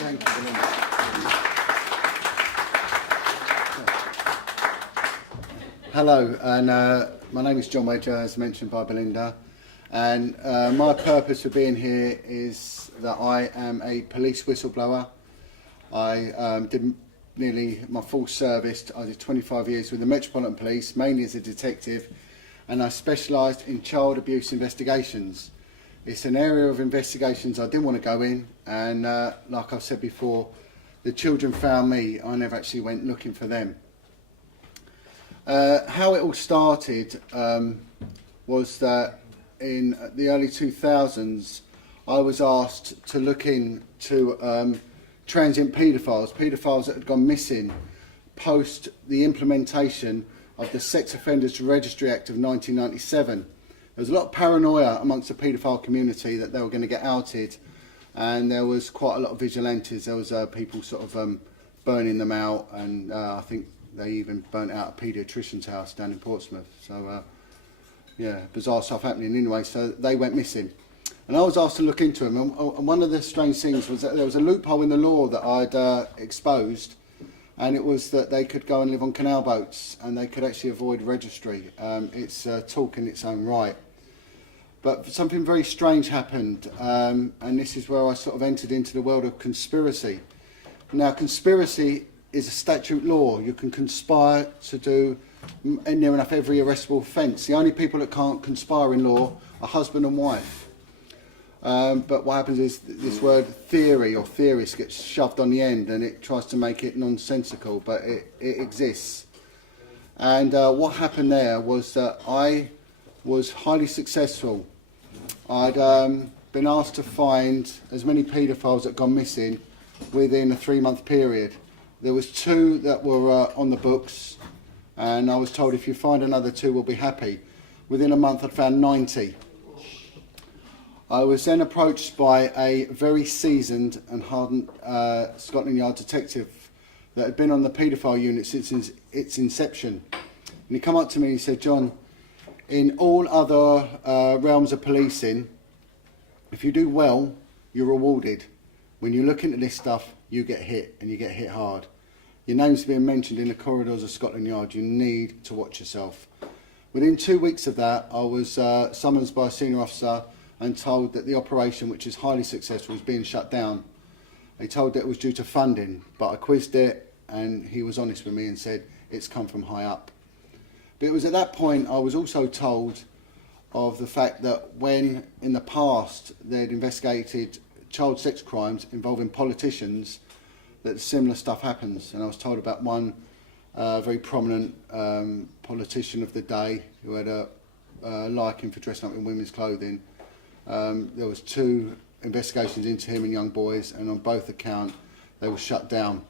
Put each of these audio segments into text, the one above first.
Thank you, Belinda. Hello, and my name is Jon Wedger, as mentioned by Belinda, and my purpose for being here is that I am a police whistleblower. I did nearly my full service. I did 25 years with the Metropolitan Police, mainly as a detective, and I specialised in child abuse investigations. It's an area of investigations I didn't want to go in, and like I've said before, the children found me. I never actually went looking for them. How it all started was that in the early 2000s I was asked to look into transient paedophiles that had gone missing post the implementation of the Sex Offenders Registry Act of 1997. There was a lot of paranoia amongst the paedophile community that they were going to get outed, and there was quite a lot of vigilantes. There was people sort of burning them out, and I think they even burnt out a paediatrician's house down in Portsmouth. So yeah, bizarre stuff happening anyway. So they went missing, and I was asked to look into them. And one of the strange things was that there was a loophole in the law that I'd exposed, and it was that they could go and live on canal boats, and they could actually avoid registry. It's talk in its own right. But something very strange happened, and this is where I sort of entered into the world of conspiracy. Now, conspiracy is a statute law. You can conspire to do near enough every arrestable offence. The only people that can't conspire in law are husband and wife. But what happens is this word theory or theorist gets shoved on the end, and it tries to make it nonsensical, but it exists. And what happened there was that I was highly successful. I'd been asked to find as many paedophiles that had gone missing within a 3-month period. There was 2 that were on the books, and I was told if you find another 2 we'll be happy. Within a month I'd found 90. I was then approached by a very seasoned and hardened Scotland Yard detective that had been on the paedophile unit since its inception. And he came up to me and he said, "John, in all other realms of policing, if you do well, you're rewarded. When you look into this stuff, you get hit, and you get hit hard. Your name's being mentioned in the corridors of Scotland Yard. You need to watch yourself." Within 2 weeks of that, I was summoned by a senior officer and told that the operation, which is highly successful, was being shut down. They told that it was due to funding, but I quizzed it, and he was honest with me and said it's come from high up. But it was at that point I was also told of the fact that when in the past they'd investigated child sex crimes involving politicians, that similar stuff happens. And I was told about one very prominent politician of the day who had a liking for dressing up in women's clothing. There was 2 investigations into him and young boys, and on both accounts they were shut down.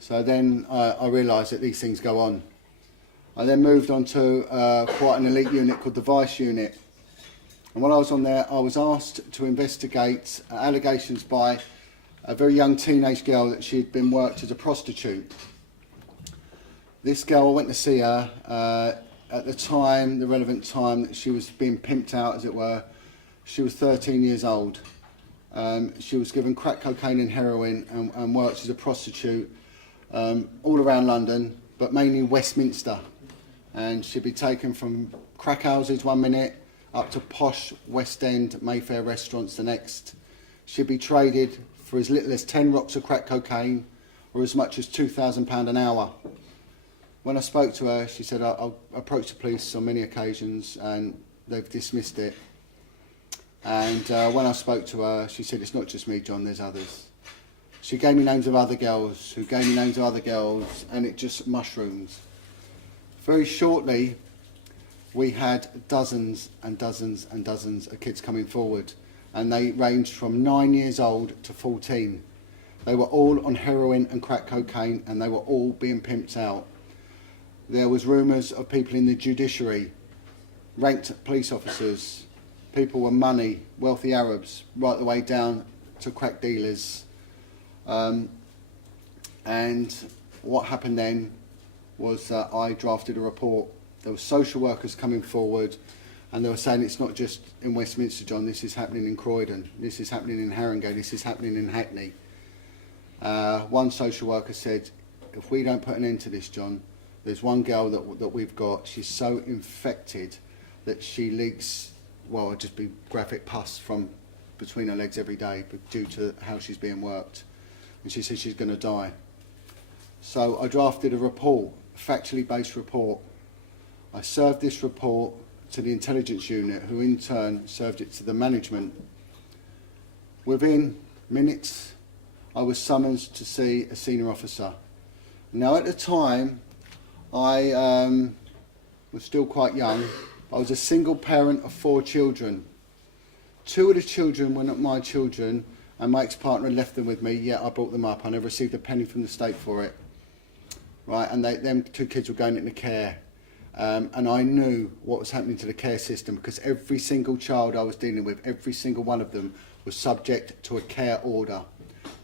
So then I realised that these things go on. I then moved on to quite an elite unit called the Vice Unit. And while I was on there, I was asked to investigate allegations by a very young teenage girl that she'd been worked as a prostitute. This girl, I went to see her at the time, the relevant time that she was being pimped out, as it were. She was 13 years old. She was given crack cocaine and heroin and worked as a prostitute all around London, but mainly Westminster. And she'd be taken from crack houses 1 minute up to posh West End Mayfair restaurants the next. She'd be traded for as little as 10 rocks of crack cocaine or as much as £2,000 an hour. When I spoke to her, she said, I'll approach the police on many occasions and they've dismissed it. And when I spoke to her, she said, "It's not just me, John, there's others." She gave me names of other girls who gave me names of other girls, and it just mushroomed. Very shortly, we had dozens and dozens and dozens of kids coming forward, and they ranged from 9 years old to 14. They were all on heroin and crack cocaine, and they were all being pimped out. There was rumours of people in the judiciary, ranked police officers, people with money, wealthy Arabs, right the way down to crack dealers. And what happened then was that I drafted a report. There were social workers coming forward, and they were saying it's not just in Westminster, John, this is happening in Croydon, this is happening in Haringey, this is happening in Hackney. One social worker said, if we don't put an end to this, John, there's one girl that we've got, she's so infected that she leaks, well, it'd just be graphic pus from between her legs every day due to how she's being worked. And she said she's going to die. So I drafted a report, a factually based report. I served this report to the intelligence unit, who in turn served it to the management. Within minutes, I was summoned to see a senior officer. Now at the time, I was still quite young. I was a single parent of 4 children. 2 of the children were not my children, and my ex-partner left them with me, yet I brought them up. I never received a penny from the state for it. Right, and them 2 kids were going into care. And I knew what was happening to the care system, because every single child I was dealing with, every single one of them was subject to a care order.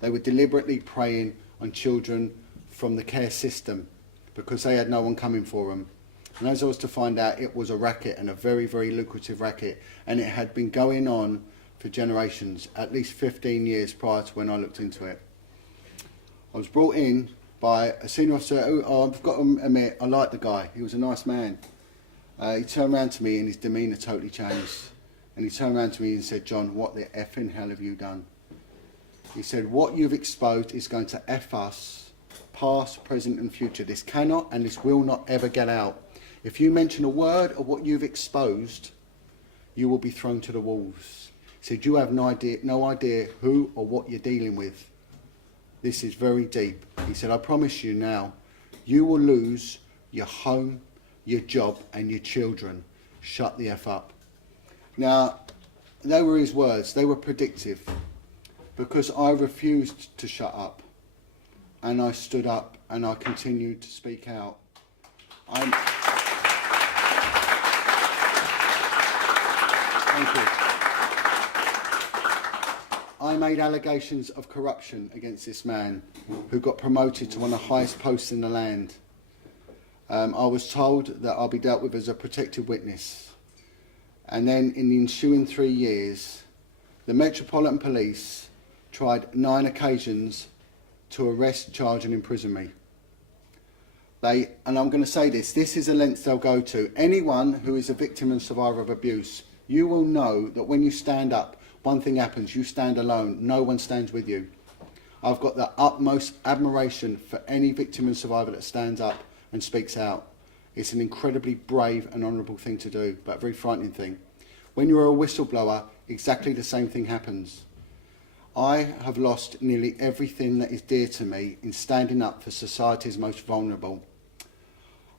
They were deliberately preying on children from the care system because they had no one coming for them. And as I was to find out, it was a racket, and a very, very lucrative racket, and it had been going on for generations, at least 15 years prior to when I looked into it. I was brought in by a senior officer who, I've got to admit, I liked the guy. He was a nice man. He turned around to me and his demeanour totally changed. And he turned around to me and said, John, what the effing hell have you done? He said, what you've exposed is going to F us, past, present and future. This cannot and this will not ever get out. If you mention a word of what you've exposed, you will be thrown to the wolves. He said, you have no idea who or what you're dealing with. This is very deep. He said, I promise you now, you will lose your home, your job and your children. Shut the F up. Now, they were his words. They were predictive, because I refused to shut up, and I stood up and I continued to speak out. Thank you. I made allegations of corruption against this man, who got promoted to one of the highest posts in the land. I was told that I'll be dealt with as a protected witness. And then in the ensuing 3 years, the Metropolitan Police tried 9 occasions to arrest, charge and imprison me. And I'm going to say this is a length they'll go to. Anyone who is a victim and survivor of abuse, you will know that when you stand up, one thing happens: you stand alone, no one stands with you. I've got the utmost admiration for any victim and survivor that stands up and speaks out. It's an incredibly brave and honourable thing to do, but a very frightening thing. When you're a whistleblower, exactly the same thing happens. I have lost nearly everything that is dear to me in standing up for society's most vulnerable.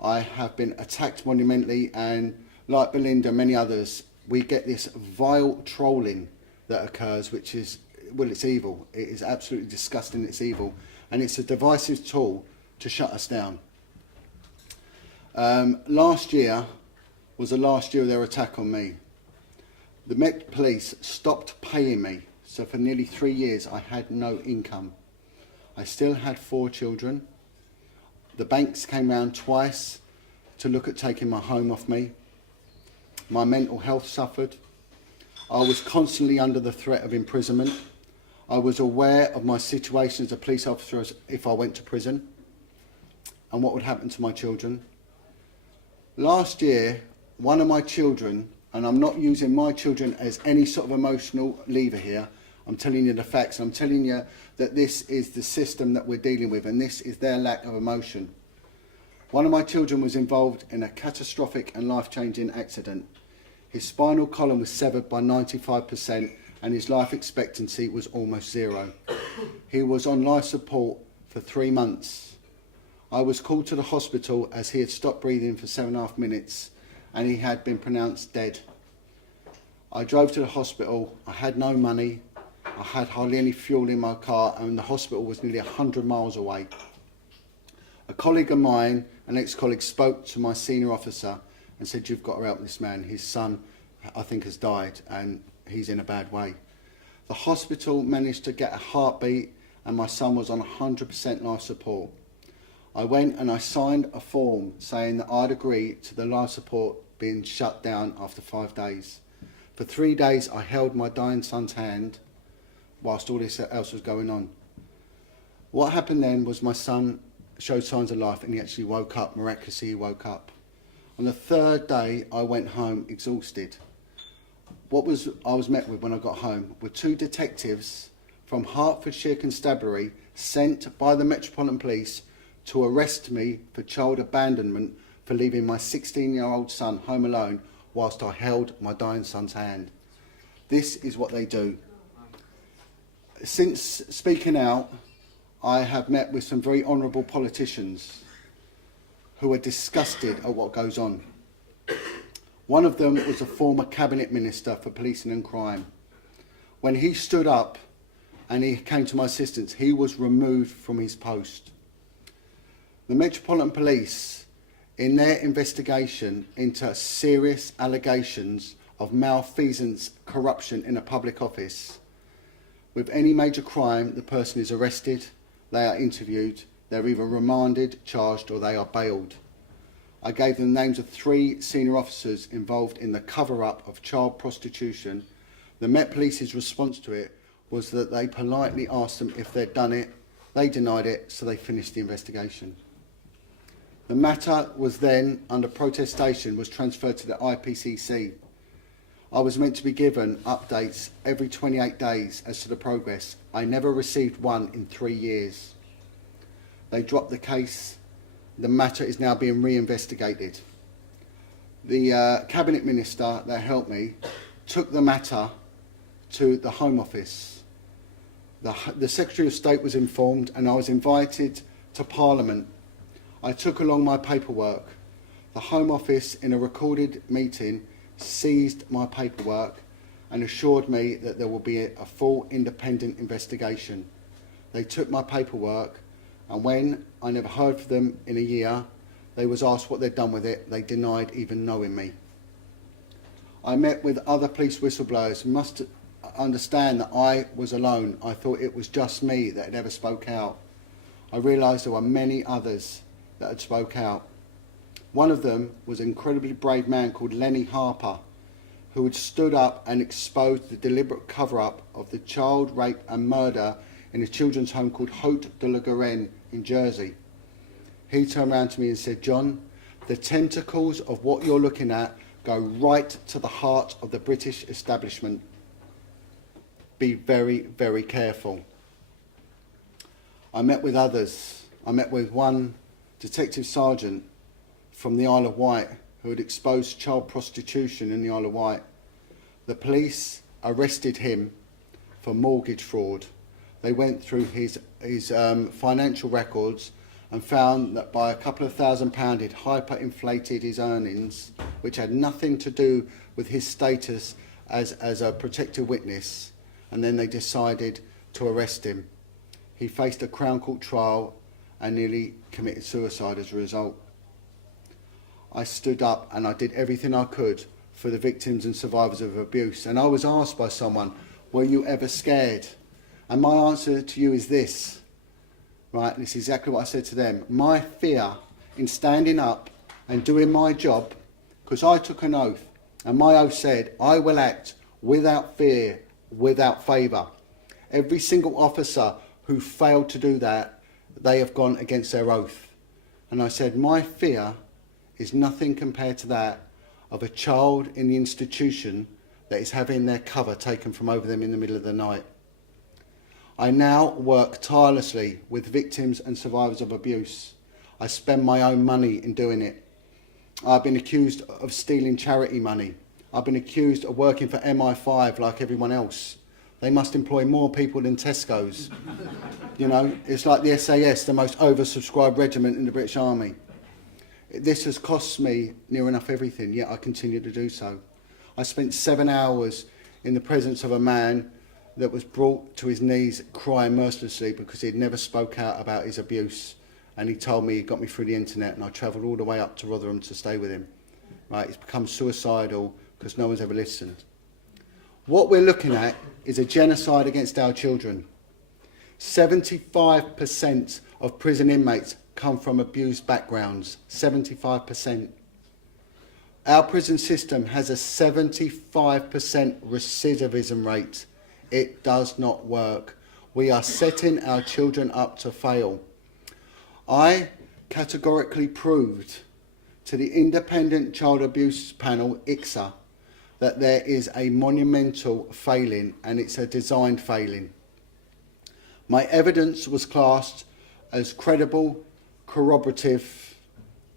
I have been attacked monumentally, and like Belinda and many others, we get this vile trolling that occurs, which is, well, it's evil. It is absolutely disgusting, it's evil. And it's a divisive tool to shut us down. Last year was the last year of their attack on me. The Met Police stopped paying me, so for nearly 3 years I had no income. I still had 4 children. The banks came round twice to look at taking my home off me. My mental health suffered. I was constantly under the threat of imprisonment. I was aware of my situation as a police officer if I went to prison, and what would happen to my children. Last year, one of my children, and I'm not using my children as any sort of emotional lever here, I'm telling you the facts. I'm telling you that this is the system that we're dealing with, and this is their lack of emotion. One of my children was involved in a catastrophic and life-changing accident. His spinal column was severed by 95%, and his life expectancy was almost 0. He was on life support for 3 months. I was called to the hospital as he had stopped breathing for 7.5 minutes, and he had been pronounced dead. I drove to the hospital. I had no money. I had hardly any fuel in my car, and the hospital was nearly 100 miles away. A colleague of mine, an ex-colleague, spoke to my senior officer and said, you've got to help this man. His son, I think, has died, and he's in a bad way. The hospital managed to get a heartbeat, and my son was on 100% life support. I went and I signed a form saying that I'd agree to the life support being shut down after 5 days. For 3 days, I held my dying son's hand whilst all this else was going on. What happened then was my son showed signs of life and he actually woke up, miraculously he woke up. On the third day, I went home exhausted. I was met with when I got home were 2 detectives from Hertfordshire Constabulary sent by the Metropolitan Police to arrest me for child abandonment for leaving my 16-year-old son home alone whilst I held my dying son's hand. This is what they do. Since speaking out, I have met with some very honourable politicians who are disgusted at what goes on. One of them was a former cabinet minister for policing and crime. When he stood up and he came to my assistance, he was removed from his post. The Metropolitan Police, in their investigation into serious allegations of malfeasance, corruption in a public office, with any major crime, the person is arrested, they are interviewed, they're either remanded, charged, or they are bailed. I gave them the names of 3 senior officers involved in the cover-up of child prostitution. The Met Police's response to it was that they politely asked them if they'd done it. They denied it, so they finished the investigation. The matter was then, under protestation, was transferred to the IPCC. I was meant to be given updates every 28 days as to the progress. I never received one in 3 years. They dropped the case. The matter is now being re-investigated. The cabinet minister that helped me took the matter to the Home Office. The Secretary of State was informed and I was invited to Parliament. I took along my paperwork. The Home Office, in a recorded meeting, seized my paperwork and assured me that there will be a full independent investigation. They took my paperwork, and when I never heard from them in a year, they was asked what they'd done with it. They denied even knowing me. I met with other police whistleblowers who must understand that I was alone. I thought it was just me that had ever spoke out. I realised there were many others that had spoke out. One of them was an incredibly brave man called Lenny Harper, who had stood up and exposed the deliberate cover-up of the child rape and murder in a children's home called Haute de la Garenne in Jersey. He turned around to me and said, "John, the tentacles of what you're looking at go right to the heart of the British establishment. Be very, very careful." I met with others. I met with one detective sergeant from the Isle of Wight who had exposed child prostitution in the Isle of Wight. The police arrested him for mortgage fraud. They went through his financial records and found that by a couple of £1,000 he'd hyperinflated his earnings, which had nothing to do with his status as a protected witness, and then they decided to arrest him. He faced a Crown Court trial and nearly committed suicide as a result. I stood up and I did everything I could for the victims and survivors of abuse. And I was asked by someone, "Were you ever scared?" And my answer to you is this, right? This is exactly what I said to them. My fear in standing up and doing my job, because I took an oath, and my oath said, I will act without fear, without favour. Every single officer who failed to do that, they have gone against their oath. And I said, my fear is nothing compared to that of a child in the institution that is having their cover taken from over them in the middle of the night. I now work tirelessly with victims and survivors of abuse. I spend my own money in doing it. I've been accused of stealing charity money. I've been accused of working for MI5 like everyone else. They must employ more people than Tesco's. You know, it's like the SAS, the most oversubscribed regiment in the British Army. This has cost me near enough everything, yet I continue to do so. I spent 7 hours in the presence of a man that was brought to his knees crying mercilessly because he'd never spoke out about his abuse. And he told me he got me through the internet, and I travelled all the way up to Rotherham to stay with him. Right, he's become suicidal because no one's ever listened. What we're looking at is a genocide against our children. 75% of prison inmates come from abused backgrounds. 75%. Our prison system has a 75% recidivism rate. It does not work. We are setting our children up to fail. I categorically proved to the Independent Child Abuse Panel, ICSA, that there is a monumental failing, and it's a designed failing. My evidence was classed as credible, corroborative,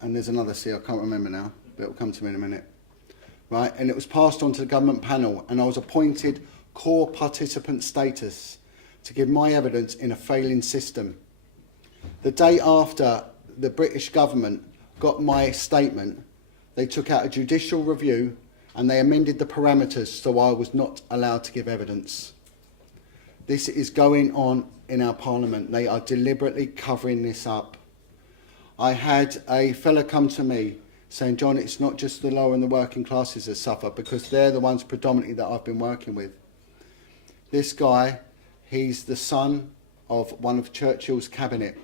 and there's another C, I can't remember now, but it'll come to me in a minute. Right, and it was passed on to the government panel, and I was appointed core participant status to give my evidence in a failing system. The day after the British government got my statement, they took out a judicial review and they amended the parameters so I was not allowed to give evidence. This is going on in our parliament. They are deliberately covering this up. I had a fella come to me saying, John, it's not just the lower and the working classes that suffer, because they're the ones predominantly that I've been working with. This guy, he's the son of one of Churchill's cabinet.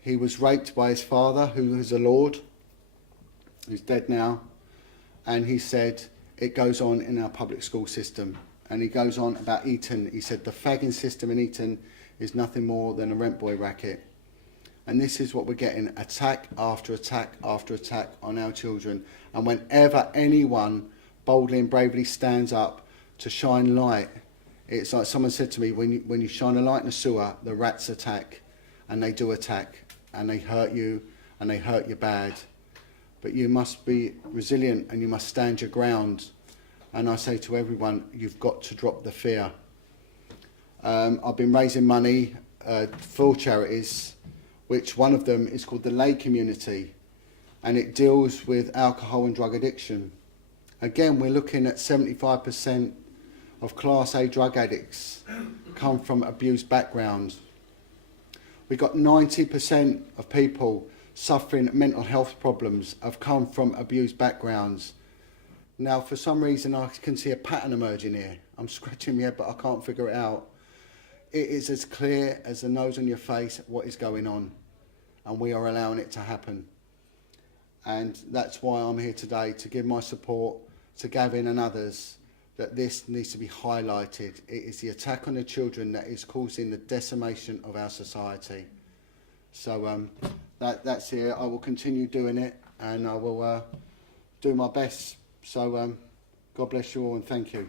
He was raped by his father, who is a lord, who's dead now. And he said, it goes on in our public school system. And he goes on about Eton. He said, the fagging system in Eton is nothing more than a rent boy racket. And this is what we're getting, attack after attack after attack on our children. And whenever anyone boldly and bravely stands up to shine light, it's like someone said to me, when you shine a light in a sewer, the rats attack. And they do attack. And they hurt you, and they hurt you bad. But you must be resilient and you must stand your ground. And I say to everyone, you've got to drop the fear. I've been raising money for charities, which one of them is called the Lay Community, and it deals with alcohol and drug addiction. Again, we're looking at 75% of Class A drug addicts come from abused backgrounds. We've got 90% of people suffering mental health problems have come from abused backgrounds. Now, for some reason, I can see a pattern emerging here. I'm scratching my head, but I can't figure it out. It is as clear as the nose on your face what is going on, and we are allowing it to happen. And that's why I'm here today, to give my support to Gavin and others, that this needs to be highlighted. It is the attack on the children that is causing the decimation of our society. So that's here. I will continue doing it, and I will do my best. So God bless you all, and thank you.